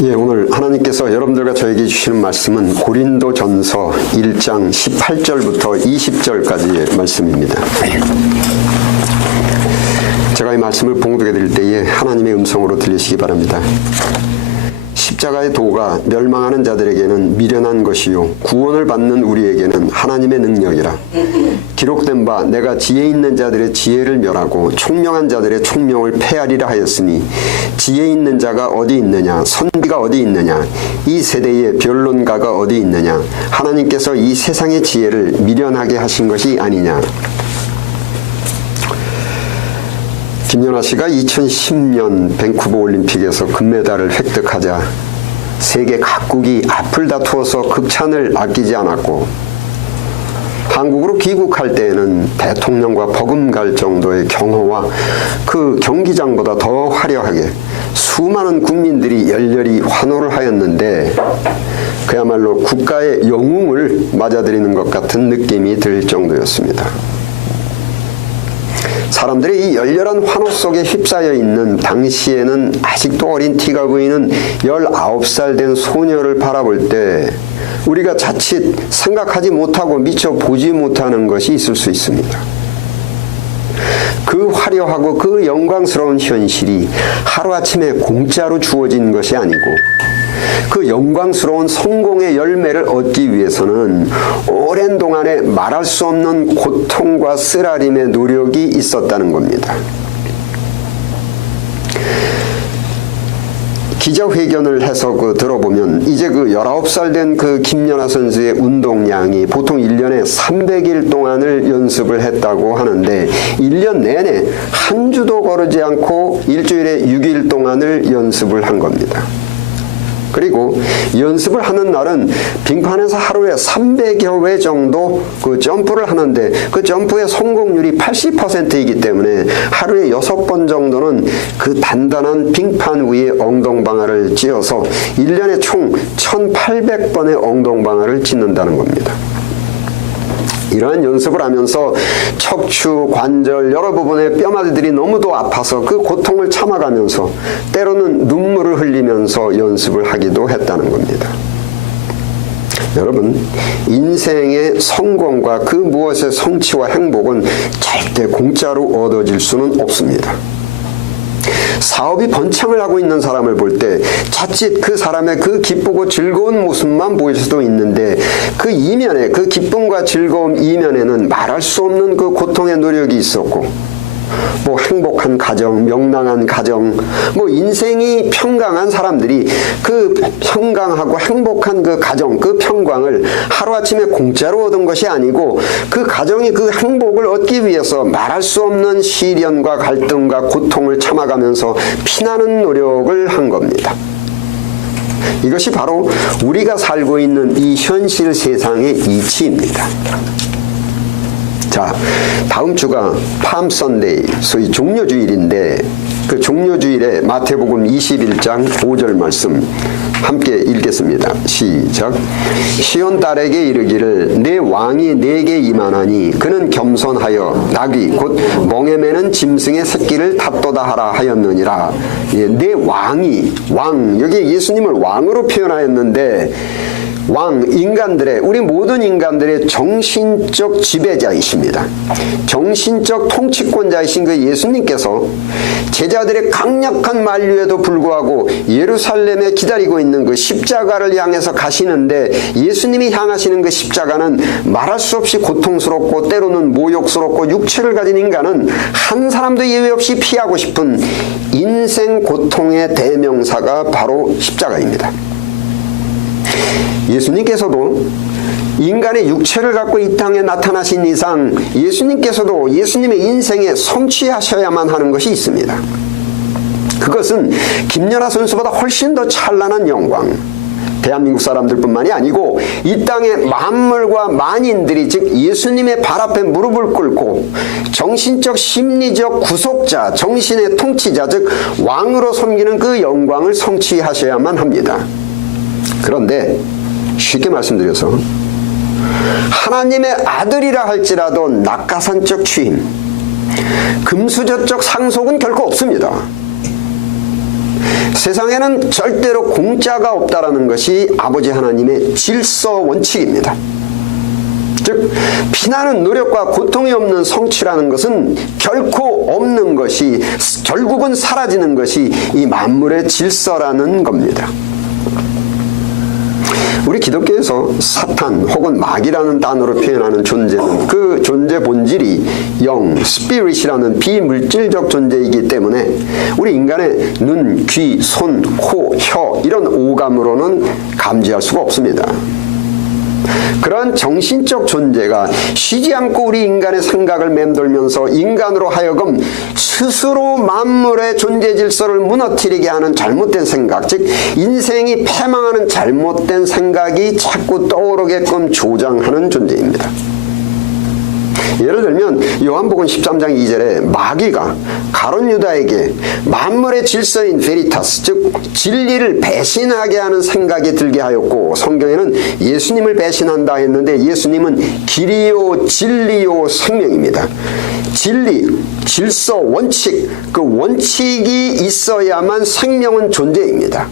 예, 오늘 하나님께서 여러분들과 저에게 주시는 말씀은 고린도전서 1장 18절부터 20절까지의 말씀입니다. 제가 이 말씀을 봉독해 드릴 때에 하나님의 음성으로 들리시기 바랍니다. 십자가의 도가 멸망하는 자들에게는 미련한 것이요 구원을 받는 우리에게는 하나님의 능력이라. 기록된 바 내가 지혜 있는 자들의 지혜를 멸하고 총명한 자들의 총명을 폐하리라 하였으니 지혜 있는 자가 어디 있느냐, 선비가 어디 있느냐, 이 세대의 변론가가 어디 있느냐. 하나님께서 이 세상의 지혜를 미련하게 하신 것이 아니냐. 김연아 씨가 2010년 밴쿠버 올림픽에서 금메달을 획득하자 세계 각국이 앞을 다투어서 극찬을 아끼지 않았고, 한국으로 귀국할 때에는 대통령과 버금갈 정도의 경호와 그 경기장보다 더 화려하게 수많은 국민들이 열렬히 환호를 하였는데, 그야말로 국가의 영웅을 맞아들이는 것 같은 느낌이 들 정도였습니다. 사람들이 이 열렬한 환호 속에 휩싸여 있는 당시에는 아직도 어린 티가 보이는 19살 된 소녀를 바라볼 때 우리가 자칫 생각하지 못하고 미처 보지 못하는 것이 있을 수 있습니다. 그 화려하고 그 영광스러운 현실이 하루아침에 공짜로 주어진 것이 아니고, 그 영광스러운 성공의 열매를 얻기 위해서는 오랜 동안에 말할 수 없는 고통과 쓰라림의 노력이 있었다는 겁니다. 기자회견을 해서 들어보면 이제 19살 된 김연아 선수의 운동량이 보통 1년에 300일 동안을 연습을 했다고 하는데, 1년 내내 한 주도 거르지 않고 일주일에 6일 동안을 연습을 한 겁니다. 그리고 연습을 하는 날은 빙판에서 하루에 300여 회 정도 점프를 하는데, 그 점프의 성공률이 80%이기 때문에 하루에 6번 정도는 그 단단한 빙판 위에 엉덩방아를 찧어서 1년에 총 1800번의 엉덩방아를 찧는다는 겁니다. 이러한 연습을 하면서 척추, 관절, 여러 부분의 뼈마디들이 너무도 아파서 그 고통을 참아가면서 때로는 눈물을 흘리면서 연습을 하기도 했다는 겁니다. 여러분, 인생의 성공과 그 무엇의 성취와 행복은 절대 공짜로 얻어질 수는 없습니다. 사업이 번창을 하고 있는 사람을 볼 때 자칫 그 사람의 그 기쁘고 즐거운 모습만 보일 수도 있는데, 그 이면에, 그 기쁨과 즐거움 이면에는 말할 수 없는 그 고통의 노력이 있었고, 행복한 가정, 명랑한 가정, 인생이 평강한 사람들이 그 평강하고 행복한 그 가정, 그 평강을 하루아침에 공짜로 얻은 것이 아니고, 그 가정이 그 행복을 얻기 위해서 말할 수 없는 시련과 갈등과 고통을 참아가면서 피나는 노력을 한 겁니다. 이것이 바로 우리가 살고 있는 이 현실 세상의 이치입니다. 자, 다음 주가 팜 선데이, 소위 종려주일인데, 그 종려주일에 마태복음 21장 5절 말씀 함께 읽겠습니다. 시작. 시온 딸에게 이르기를 내 왕이 내게 임하나니 그는 겸손하여 나귀 곧 멍에 매는 짐승의 새끼를 탓도다 하라 하였느니라. 내 왕이, 왕, 여기 예수님을 왕으로 표현하였는데, 왕, 인간들의, 우리 모든 인간들의 정신적 지배자이십니다. 정신적 통치권자이신 그 예수님께서 제자들의 강력한 만류에도 불구하고 예루살렘에 기다리고 있는 그 십자가를 향해서 가시는데, 예수님이 향하시는 그 십자가는 말할 수 없이 고통스럽고 때로는 모욕스럽고, 육체를 가진 인간은 한 사람도 예외 없이 피하고 싶은 인생 고통의 대명사가 바로 십자가입니다. 예수님께서도 인간의 육체를 갖고 이 땅에 나타나신 이상 예수님께서도 예수님의 인생에 성취하셔야만 하는 것이 있습니다. 그것은 김연아 선수보다 훨씬 더 찬란한 영광, 대한민국 사람들뿐만이 아니고 이 땅의 만물과 만인들이, 즉 예수님의 발 앞에 무릎을 꿇고 정신적 심리적 구속자, 정신의 통치자, 즉 왕으로 섬기는 그 영광을 성취하셔야만 합니다. 그런데 쉽게 말씀드려서 하나님의 아들이라 할지라도 낙가산적 취임, 금수저적 상속은 결코 없습니다. 세상에는 절대로 공짜가 없다라는 것이 아버지 하나님의 질서 원칙입니다. 즉 피나는 노력과 고통이 없는 성취라는 것은 결코 없는 것이, 결국은 사라지는 것이 이 만물의 질서라는 겁니다. 우리 기독교에서 사탄 혹은 마귀라는 단어로 표현하는 존재는 그 존재 본질이 영, 스피릿이라는 비물질적 존재이기 때문에 우리 인간의 눈, 귀, 손, 코, 혀 이런 오감으로는 감지할 수가 없습니다. 그러한 정신적 존재가 쉬지 않고 우리 인간의 생각을 맴돌면서 인간으로 하여금 스스로 만물의 존재 질서를 무너뜨리게 하는 잘못된 생각, 즉 인생이 패망하는 잘못된 생각이 자꾸 떠오르게끔 조장하는 존재입니다. 예를 들면 요한복음 13장 2절에 마귀가 가룟 유다에게 만물의 질서인 베리타스, 즉 진리를 배신하게 하는 생각이 들게 하였고, 성경에는 예수님을 배신한다 했는데 예수님은 길이요 진리요 생명입니다. 진리, 질서, 원칙, 그 원칙이 있어야만 생명은 존재입니다.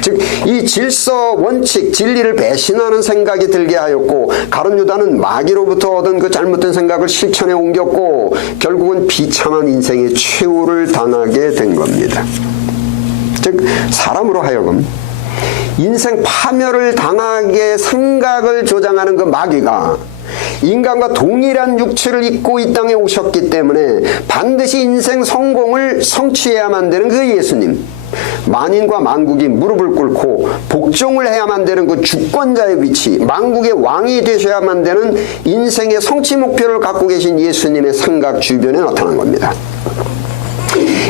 즉 이 질서, 원칙, 진리를 배신하는 생각이 들게 하였고, 가룟 유다는 마귀로부터 얻은 그 잘못된 생각을 실천에 옮겼고 결국은 비참한 인생의 최후를 당하게 된 겁니다. 즉 사람으로 하여금 인생 파멸을 당하게 생각을 조장하는 그 마귀가 인간과 동일한 육체를 입고 이 땅에 오셨기 때문에 반드시 인생 성공을 성취해야만 되는 그 예수님, 만인과 만국이 무릎을 꿇고 복종을 해야만 되는 그 주권자의 위치, 만국의 왕이 되셔야만 되는 인생의 성취 목표를 갖고 계신 예수님의 생각 주변에 나타난 겁니다.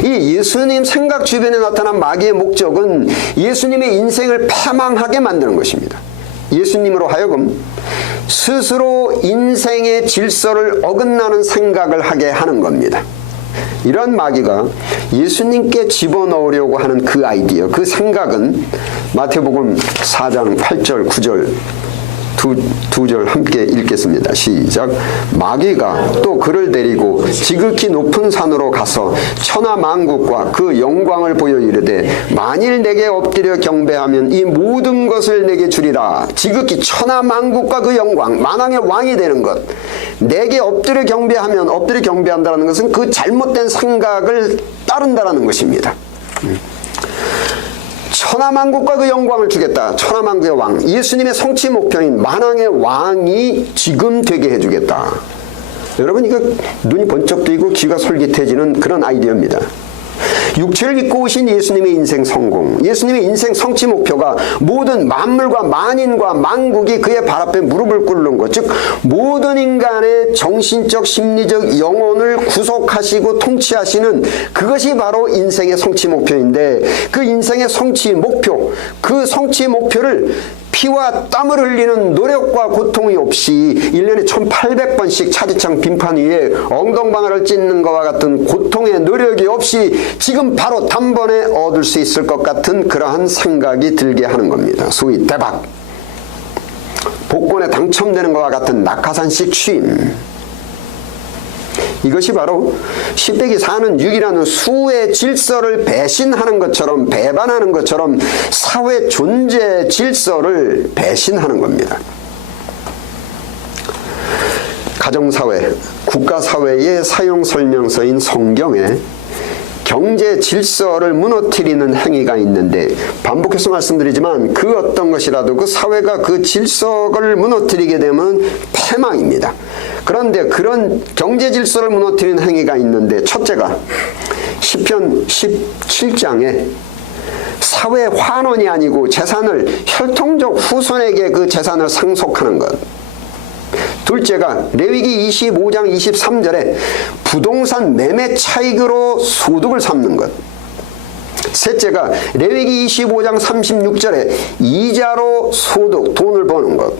이 예수님 생각 주변에 나타난 마귀의 목적은 예수님의 인생을 패망하게 만드는 것입니다. 예수님으로 하여금 스스로 인생의 질서를 어긋나는 생각을 하게 하는 겁니다. 이런 마귀가 예수님께 집어넣으려고 하는 그 아이디어, 그 생각은 마태복음 4장 8절 9절 두 절 함께 읽겠습니다. 시작. 마귀가 또 그를 데리고 지극히 높은 산으로 가서 천하 만국과 그 영광을 보여 이르되 만일 내게 엎드려 경배하면 이 모든 것을 내게 주리라. 지극히 천하 만국과 그 영광, 만왕의 왕이 되는 것, 내게 엎드려 경배하면, 엎드려 경배한다는 것은 그 잘못된 생각을 따른다는 것입니다. 천하만국과 그 영광을 주겠다. 천하만국의 왕, 예수님의 성취 목표인 만왕의 왕이 지금 되게 해주겠다. 여러분, 이거 눈이 번쩍 뜨이고 귀가 솔깃해지는 그런 아이디어입니다. 육체를 입고 오신 예수님의 인생 성공, 예수님의 인생 성취 목표가 모든 만물과 만인과 만국이 그의 발 앞에 무릎을 꿇는 것, 즉 모든 인간의 정신적, 심리적 영혼을 구속하시고 통치하시는 그것이 바로 인생의 성취 목표인데, 그 인생의 성취 목표, 그 성취 목표를 피와 땀을 흘리는 노력과 고통이 없이 1년에 1800번씩 차지창 빙판 위에 엉덩방아를 찢는 것과 같은 고통의 노력이 없이 지금 바로 단번에 얻을 수 있을 것 같은 그러한 생각이 들게 하는 겁니다. 소위 대박, 복권에 당첨되는 것과 같은 낙하산식 취임, 이것이 바로 10빼기 4는 6이라는 수의 질서를 배신하는 것처럼, 배반하는 것처럼 사회 존재 질서를 배신하는 겁니다. 가정사회, 국가사회의 사용설명서인 성경에 경제 질서를 무너뜨리는 행위가 있는데, 반복해서 말씀드리지만 그 어떤 것이라도 그 사회가 그 질서를 무너뜨리게 되면 패망입니다. 그런데 그런 경제 질서를 무너뜨리는 행위가 있는데, 첫째가 시편 17장에 사회 환원이 아니고 재산을 혈통적 후손에게 그 재산을 상속하는 것. 둘째가 레위기 25장 23절에 부동산 매매 차익으로 소득을 삼는 것. 셋째가 레위기 25장 36절에 이자로 소득, 돈을 버는 것.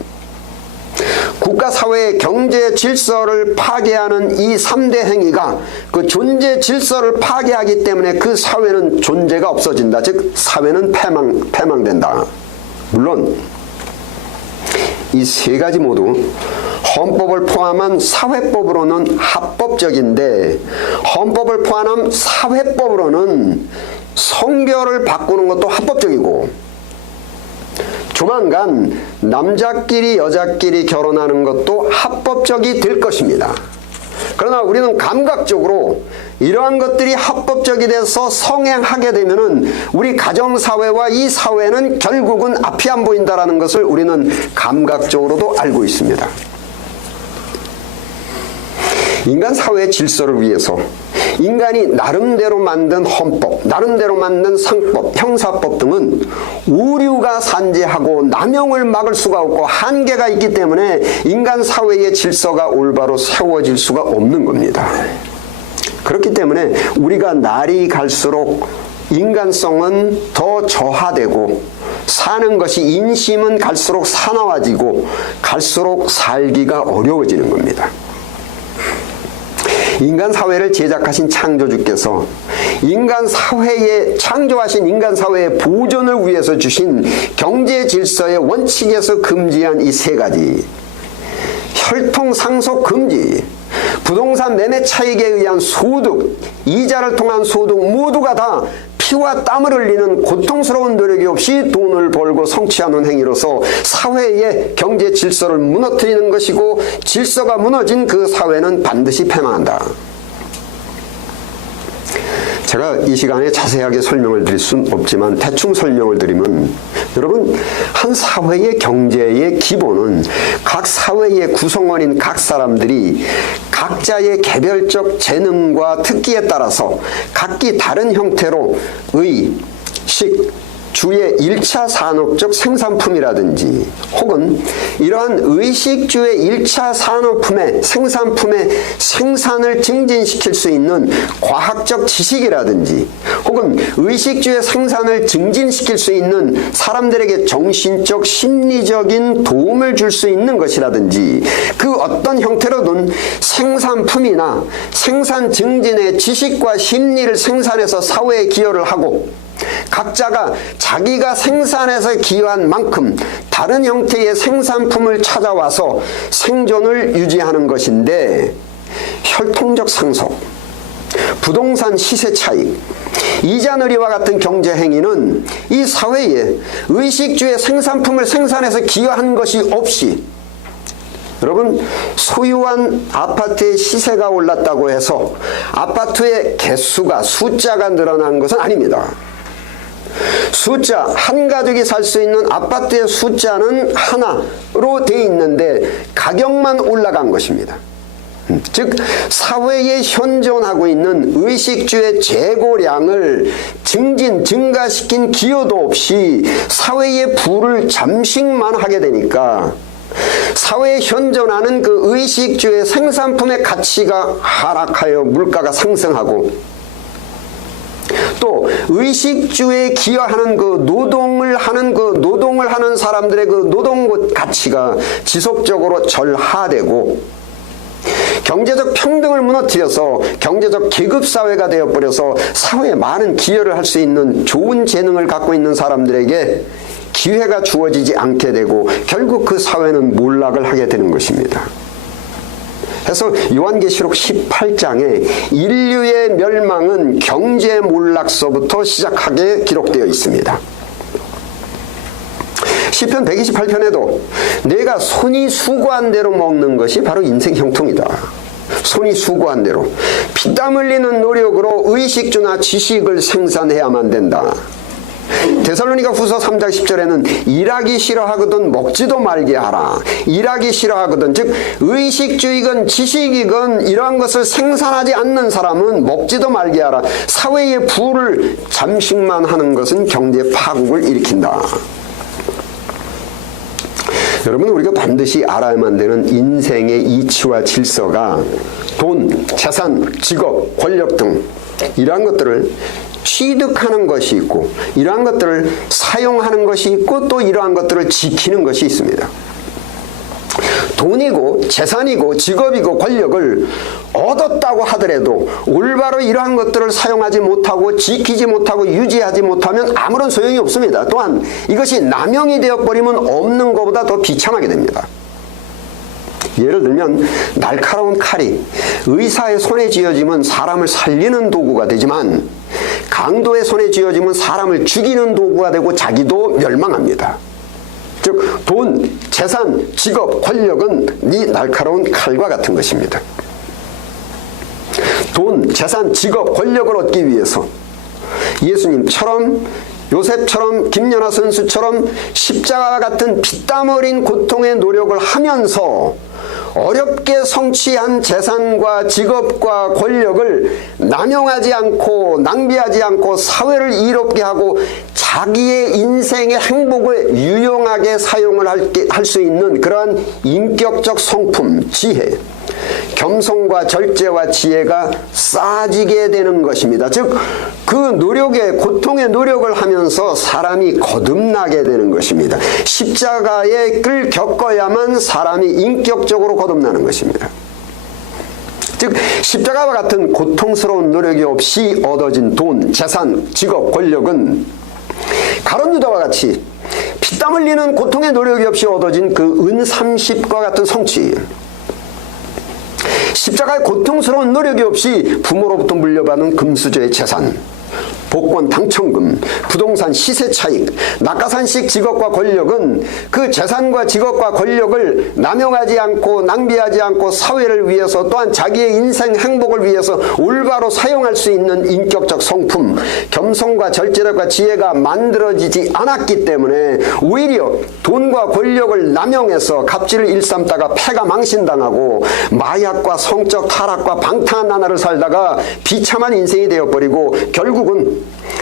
국가사회의 경제 질서를 파괴하는 이 3대 행위가 그 존재 질서를 파괴하기 때문에 그 사회는 존재가 없어진다. 즉 사회는 패망된다. 물론 이 세 가지 모두 헌법을 포함한 사회법으로는 합법적인데, 헌법을 포함한 사회법으로는 성별을 바꾸는 것도 합법적이고, 조만간 남자끼리 여자끼리 결혼하는 것도 합법적이 될 것입니다. 그러나 우리는 감각적으로 이러한 것들이 합법적이 돼서 성행하게 되면은 우리 가정사회와 이 사회는 결국은 앞이 안 보인다라는 것을 우리는 감각적으로도 알고 있습니다. 인간 사회의 질서를 위해서 인간이 나름대로 만든 헌법, 나름대로 만든 상법, 형사법 등은 오류가 산재하고 남용을 막을 수가 없고 한계가 있기 때문에 인간 사회의 질서가 올바로 세워질 수가 없는 겁니다. 그렇기 때문에 우리가 날이 갈수록 인간성은 더 저하되고 사는 것이 인심은 갈수록 사나워지고 갈수록 살기가 어려워지는 겁니다. 인간 사회를 제작하신 창조주께서 인간 사회에 창조하신 인간 사회의 보존을 위해서 주신 경제 질서의 원칙에서 금지한 이 세 가지, 혈통 상속 금지, 부동산 매매 차익에 의한 소득, 이자를 통한 소득 모두가 다 피와 땀을 흘리는 고통스러운 노력이 없이 돈을 벌고 성취하는 행위로서 사회의 경제 질서를 무너뜨리는 것이고, 질서가 무너진 그 사회는 반드시 패망한다. 제가 이 시간에 자세하게 설명을 드릴 수는 없지만 대충 설명을 드리면, 여러분, 한 사회의 경제의 기본은 각 사회의 구성원인 각 사람들이 각자의 개별적 재능과 특기에 따라서 각기 다른 형태로 의, 식, 주의 1차 산업적 생산품이라든지 혹은 이러한 의식주의 1차 산업품의 생산품의 생산을 증진시킬 수 있는 과학적 지식이라든지 혹은 의식주의 생산을 증진시킬 수 있는 사람들에게 정신적 심리적인 도움을 줄 수 있는 것이라든지, 그 어떤 형태로든 생산품이나 생산 증진의 지식과 심리를 생산해서 사회에 기여를 하고, 각자가 자기가 생산해서 기여한 만큼 다른 형태의 생산품을 찾아와서 생존을 유지하는 것인데, 혈통적 상속, 부동산 시세 차익, 이자느리와 같은 경제 행위는 이 사회에 의식주의 생산품을 생산해서 기여한 것이 없이, 여러분, 소유한 아파트의 시세가 올랐다고 해서 아파트의 개수가, 숫자가 늘어난 것은 아닙니다. 숫자, 한 가족이 살 수 있는 아파트의 숫자는 하나로 되어 있는데 가격만 올라간 것입니다. 즉 사회에 현존하고 있는 의식주의 재고량을 증가시킨 기여도 없이 사회의 부를 잠식만 하게 되니까 사회에 현존하는 그 의식주의 생산품의 가치가 하락하여 물가가 상승하고, 또 의식주에 기여하는 그 노동을 하는 사람들의 그 노동 가치가 지속적으로 절하되고, 경제적 평등을 무너뜨려서 경제적 계급사회가 되어버려서 사회에 많은 기여를 할 수 있는 좋은 재능을 갖고 있는 사람들에게 기회가 주어지지 않게 되고 결국 그 사회는 몰락을 하게 되는 것입니다. 그래서 요한계시록 18장에 인류의 멸망은 경제 몰락서부터 시작하게 기록되어 있습니다. 시편 128편에도 내가 손이 수고한 대로 먹는 것이 바로 인생 형통이다. 손이 수고한 대로 피땀 흘리는 노력으로 의식주나 지식을 생산해야만 된다. 데살로니가 후서 3장 10절에는 일하기 싫어하거든 먹지도 말게 하라. 일하기 싫어하거든, 즉 의식주이건 지식이건 이러한 것을 생산하지 않는 사람은 먹지도 말게 하라. 사회의 부를 잠식만 하는 것은 경제 파국을 일으킨다. 여러분, 우리가 반드시 알아야만 되는 인생의 이치와 질서가 돈, 재산, 직업, 권력 등 이러한 것들을 취득하는 것이 있고, 이러한 것들을 사용하는 것이 있고, 또 이러한 것들을 지키는 것이 있습니다. 돈이고 재산이고 직업이고 권력을 얻었다고 하더라도 올바로 이러한 것들을 사용하지 못하고 지키지 못하고 유지하지 못하면 아무런 소용이 없습니다. 또한 이것이 남용이 되어버리면 없는 것보다 더 비참하게 됩니다. 예를 들면 날카로운 칼이 의사의 손에 쥐어지면 사람을 살리는 도구가 되지만 강도의 손에 쥐어지면 사람을 죽이는 도구가 되고 자기도 멸망합니다. 즉 돈, 재산, 직업, 권력은 이 날카로운 칼과 같은 것입니다. 돈, 재산, 직업, 권력을 얻기 위해서 예수님처럼, 요셉처럼, 김연아 선수처럼 십자가와 같은 피땀 어린 고통의 노력을 하면서 어렵게 성취한 재산과 직업과 권력을 남용하지 않고 낭비하지 않고 사회를 이롭게 하고 자기의 인생의 행복을 유용하게 사용을 할 수 있는 그러한 인격적 성품, 지혜, 겸손과 절제와 지혜가 쌓아지게 되는 것입니다. 즉 그 노력에, 고통의 노력을 하면서 사람이 거듭나게 되는 것입니다. 십자가의 길 겪어야만 사람이 인격적으로 거듭나는 것입니다. 즉 십자가와 같은 고통스러운 노력이 없이 얻어진 돈, 재산, 직업, 권력은 가룟 유다와 같이 피땀 흘리는 고통의 노력이 없이 얻어진 그 은 30과 같은 성취, 십자가의 고통스러운 노력이 없이 부모로부터 물려받은 금수저의 재산, 복권 당첨금, 부동산 시세 차익, 낙하산식 직업과 권력은 그 재산과 직업과 권력을 남용하지 않고 낭비하지 않고 사회를 위해서 또한 자기의 인생 행복을 위해서 올바로 사용할 수 있는 인격적 성품, 겸손과 절제력과 지혜가 만들어지지 않았기 때문에 오히려 돈과 권력을 남용해서 갑질을 일삼다가 패가 망신당하고 마약과 성적 타락과 방탕한 나날을 살다가 비참한 인생이 되어버리고 결국은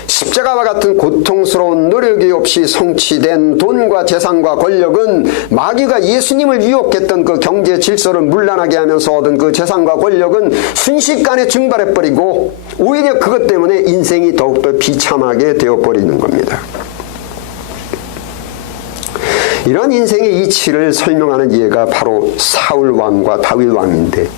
십자가와 같은 고통스러운 노력이 없이 성취된 돈과 재산과 권력은 마귀가 예수님을 유혹했던 그 경제 질서를 문란하게 하면서 얻은 그 재산과 권력은 순식간에 증발해버리고 오히려 그것 때문에 인생이 더욱더 비참하게 되어버리는 겁니다. 이런 인생의 이치를 설명하는 예가 바로 사울 왕과 다윗 왕인데,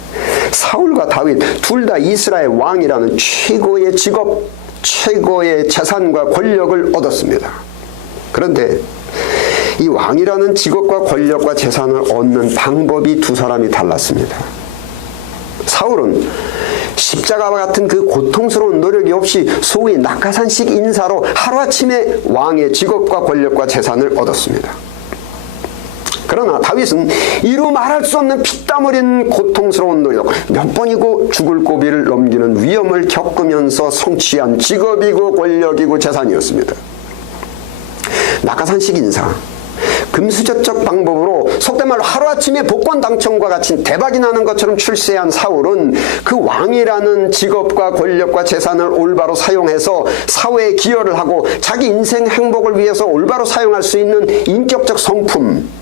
사울과 다윗 둘 다 이스라엘 왕이라는 최고의 직업, 최고의 재산과 권력을 얻었습니다. 그런데 이 왕이라는 직업과 권력과 재산을 얻는 방법이 두 사람이 달랐습니다. 사울은 십자가와 같은 그 고통스러운 노력이 없이 소위 낙하산식 인사로 하루아침에 왕의 직업과 권력과 재산을 얻었습니다. 그러나 다윗은 이루 말할 수 없는 피땀 흘린 고통스러운 노력, 몇 번이고 죽을 고비를 넘기는 위험을 겪으면서 성취한 직업이고 권력이고 재산이었습니다. 낙하산식 인사, 금수저적 방법으로 속된 말로 하루아침에 복권 당첨과 같이 대박이 나는 것처럼 출세한 사울은 그 왕이라는 직업과 권력과 재산을 올바로 사용해서 사회에 기여를 하고 자기 인생 행복을 위해서 올바로 사용할 수 있는 인격적 성품,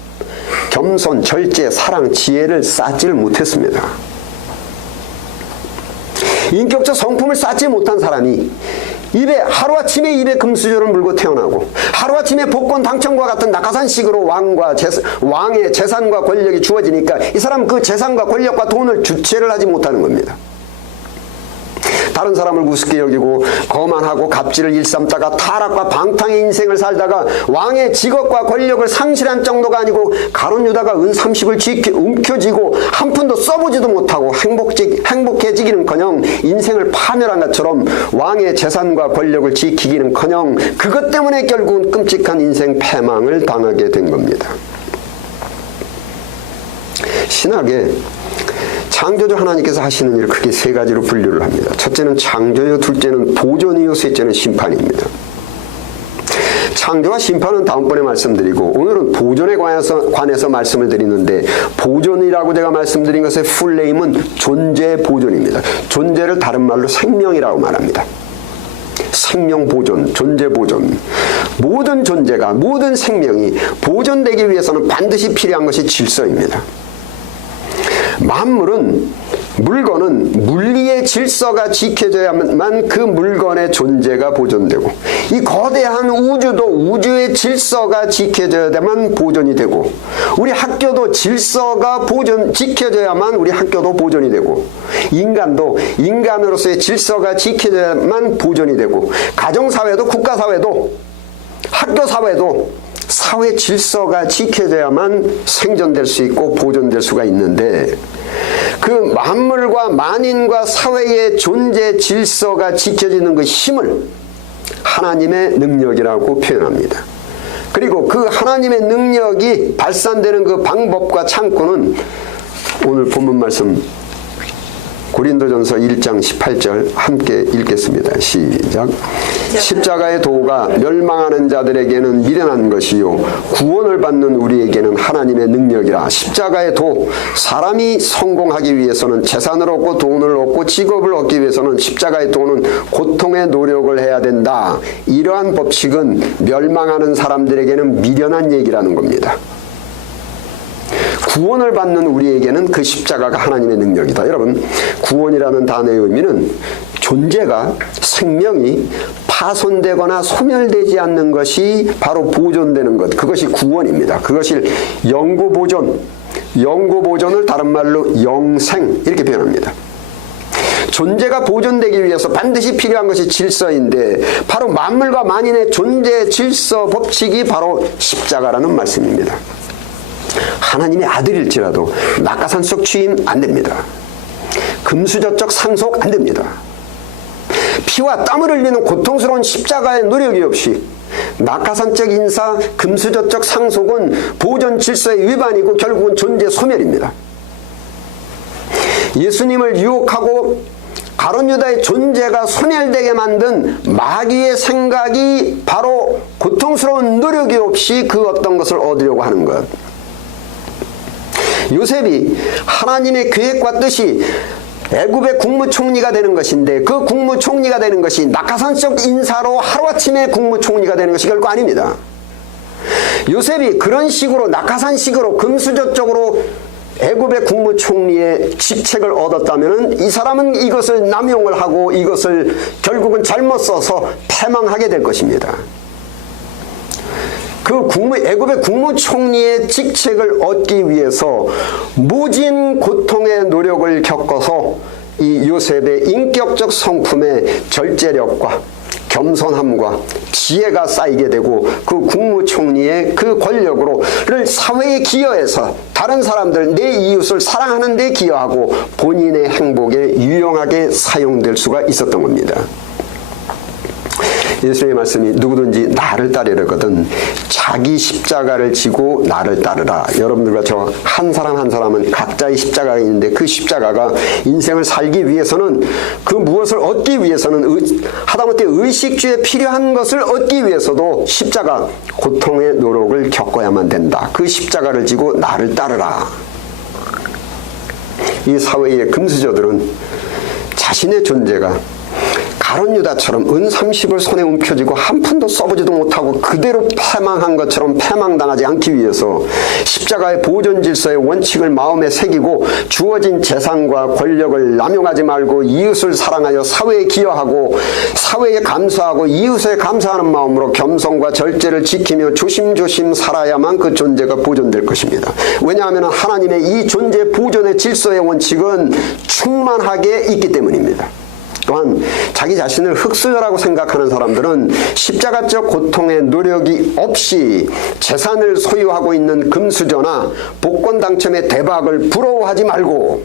겸손, 절제, 사랑, 지혜를 쌓지를 못했습니다. 인격적 성품을 쌓지 못한 사람이 하루아침에 입에 금수저를 물고 태어나고 하루아침에 복권 당첨과 같은 낙하산식으로 왕의 재산과 권력이 주어지니까 이 사람 그 재산과 권력과 돈을 주체를 하지 못하는 겁니다. 다른 사람을 우습게 여기고 거만하고 갑질을 일삼다가 타락과 방탕의 인생을 살다가 왕의 직업과 권력을 상실한 정도가 아니고 가룟 유다가 은 30을 움켜쥐고 한 푼도 써보지도 못하고 행복해지기는커녕 인생을 파멸한 것처럼 왕의 재산과 권력을 지키기는커녕 그것 때문에 결국은 끔찍한 인생 패망을 당하게 된 겁니다. 신학에 창조주 하나님께서 하시는 일을 크게 세 가지로 분류를 합니다. 첫째는 창조요, 둘째는 보존이요, 셋째는 심판입니다. 창조와 심판은 다음번에 말씀드리고 오늘은 보존에 관해서 말씀을 드리는데, 보존이라고 제가 말씀드린 것의 풀네임은 존재 보존입니다. 존재를 다른 말로 생명이라고 말합니다. 생명 보존, 존재 보존. 모든 존재가, 모든 생명이 보존되기 위해서는 반드시 필요한 것이 질서입니다. 물건은 물리의 질서가 지켜져야만 그 물건의 존재가 보존되고, 이 거대한 우주도 우주의 질서가 지켜져야만 보존이 되고, 우리 학교도 질서가 지켜져야만 우리 학교도 보존이 되고, 인간도 인간으로서의 질서가 지켜져야만 보존이 되고, 가정사회도 국가사회도 학교사회도 사회 질서가 지켜져야만 생존될 수 있고 보존될 수가 있는데, 그 만물과 만인과 사회의 존재 질서가 지켜지는 그 힘을 하나님의 능력이라고 표현합니다. 그리고 그 하나님의 능력이 발산되는 그 방법과 창구는 오늘 본문 말씀 고린도전서 1장 18절 함께 읽겠습니다. 시작. 십자가의 도가 멸망하는 자들에게는 미련한 것이요 구원을 받는 우리에게는 하나님의 능력이라. 십자가의 도, 사람이 성공하기 위해서는 재산을 얻고 돈을 얻고 직업을 얻기 위해서는 십자가의 도는 고통의 노력을 해야 된다. 이러한 법칙은 멸망하는 사람들에게는 미련한 얘기라는 겁니다. 구원을 받는 우리에게는 그 십자가가 하나님의 능력이다. 여러분, 구원이라는 단어의 의미는 존재가, 생명이 파손되거나 소멸되지 않는 것이 바로 보존되는 것, 그것이 구원입니다. 그것을 영구보존, 영구보존을 다른 말로 영생 이렇게 표현합니다. 존재가 보존되기 위해서 반드시 필요한 것이 질서인데, 바로 만물과 만인의 존재 질서 법칙이 바로 십자가라는 말씀입니다. 하나님의 아들일지라도 낙하산적 취임 안 됩니다. 금수저적 상속 안 됩니다. 피와 땀을 흘리는 고통스러운 십자가의 노력이 없이 낙하산적 인사, 금수저적 상속은 보존 질서의 위반이고 결국은 존재 소멸입니다. 예수님을 유혹하고 가룟 유다의 존재가 소멸되게 만든 마귀의 생각이 바로 고통스러운 노력이 없이 그 어떤 것을 얻으려고 하는 것. 요셉이 하나님의 계획과 뜻이 애굽의 국무총리가 되는 것인데, 그 국무총리가 되는 것이 낙하산적 인사로 하루아침에 국무총리가 되는 것이 결코 아닙니다. 요셉이 그런 식으로 낙하산식으로 금수저적으로 애굽의 국무총리의 직책을 얻었다면 이 사람은 이것을 남용을 하고 이것을 결국은 잘못 써서 패망하게 될 것입니다. 그 애굽의 국무총리의 직책을 얻기 위해서 무진 고통의 노력을 겪어서 이 요셉의 인격적 성품의 절제력과 겸손함과 지혜가 쌓이게 되고, 그 국무총리의 그 권력으로를 사회에 기여해서 다른 사람들, 내 이웃을 사랑하는 데 기여하고 본인의 행복에 유용하게 사용될 수가 있었던 겁니다. 예수님의 말씀이 누구든지 나를 따르려거든 자기 십자가를 지고 나를 따르라. 여러분들과 저 한 사람 한 사람은 각자의 십자가가 있는데, 그 십자가가 인생을 살기 위해서는, 그 무엇을 얻기 위해서는, 하다못해 의식주에 필요한 것을 얻기 위해서도 십자가, 고통의 노력을 겪어야만 된다. 그 십자가를 지고 나를 따르라. 이 사회의 금수저들은 자신의 존재가 가룟 유다처럼 은 30을 손에 움켜쥐고 한 푼도 써보지도 못하고 그대로 패망한 것처럼 패망당하지 않기 위해서 십자가의 보존 질서의 원칙을 마음에 새기고 주어진 재산과 권력을 남용하지 말고 이웃을 사랑하여 사회에 기여하고 사회에 감사하고 이웃에 감사하는 마음으로 겸손과 절제를 지키며 조심조심 살아야만 그 존재가 보존될 것입니다. 왜냐하면 하나님의 이 존재 보존의 질서의 원칙은 충만하게 있기 때문입니다. 또한 자기 자신을 흙수저라고 생각하는 사람들은 십자가적 고통의 노력이 없이 재산을 소유하고 있는 금수저나 복권 당첨의 대박을 부러워하지 말고,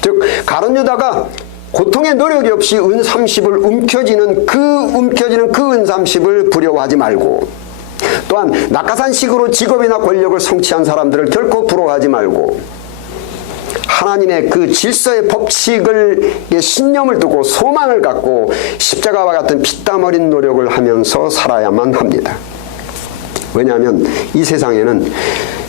즉 가룟 유다가 고통의 노력이 없이 은 30을 움켜쥐는 그 은 30을 부러워하지 말고, 또한 낙하산식으로 직업이나 권력을 성취한 사람들을 결코 부러워하지 말고, 하나님의 그 질서의 법칙을 신념을 두고 소망을 갖고 십자가와 같은 피땀 어린 노력을 하면서 살아야만 합니다. 왜냐하면 이 세상에는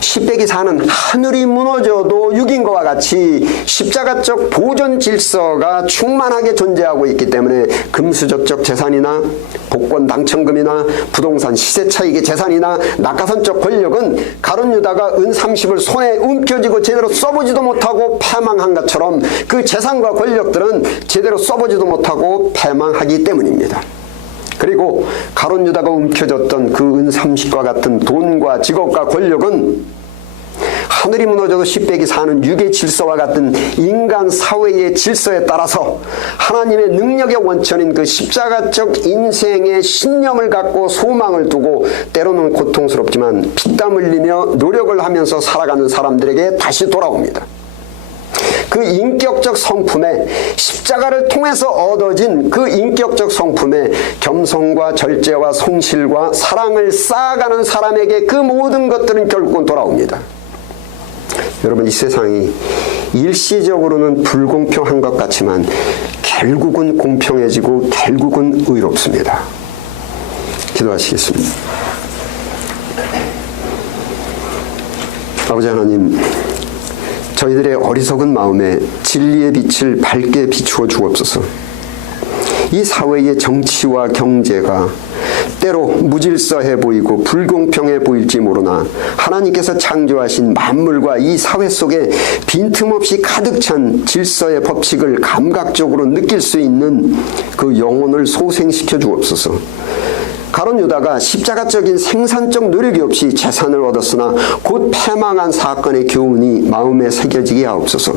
10백이 사는 하늘이 무너져도 6인과와 같이 십자가적 보존 질서가 충만하게 존재하고 있기 때문에 금수저적 재산이나 복권 당첨금이나 부동산 시세 차익의 재산이나 낙하산적 권력은 가룟 유다가 은 30을 손에 움켜쥐고 제대로 써보지도 못하고 패망한 것처럼 그 재산과 권력들은 제대로 써보지도 못하고 패망하기 때문입니다. 그리고 가룟 유다가 움켜졌던 그 은 30과 같은 돈과 직업과 권력은 하늘이 무너져도 십백이 사는 육의 질서와 같은 인간 사회의 질서에 따라서 하나님의 능력의 원천인 그 십자가적 인생의 신념을 갖고 소망을 두고 때로는 고통스럽지만 피땀 흘리며 노력을 하면서 살아가는 사람들에게 다시 돌아옵니다. 그 인격적 성품에 십자가를 통해서 얻어진 그 인격적 성품에 겸손과 절제와 성실과 사랑을 쌓아가는 사람에게 그 모든 것들은 결국은 돌아옵니다. 여러분, 이 세상이 일시적으로는 불공평한 것 같지만 결국은 공평해지고 결국은 의롭습니다. 기도하시겠습니다. 아버지 하나님, 저희들의 어리석은 마음에 진리의 빛을 밝게 비추어 주옵소서. 이 사회의 정치와 경제가 때로 무질서해 보이고 불공평해 보일지 모르나 하나님께서 창조하신 만물과 이 사회 속에 빈틈없이 가득 찬 질서의 법칙을 감각적으로 느낄 수 있는 그 영혼을 소생시켜 주옵소서. 가룟 유다가 십자가적인 생산적 노력이 없이 재산을 얻었으나 곧 패망한 사건의 교훈이 마음에 새겨지게 하옵소서.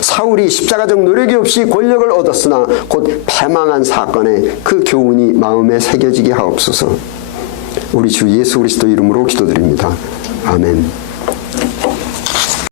사울이 십자가적 노력이 없이 권력을 얻었으나 곧 패망한 사건의 그 교훈이 마음에 새겨지게 하옵소서. 우리 주 예수 그리스도 이름으로 기도드립니다. 아멘.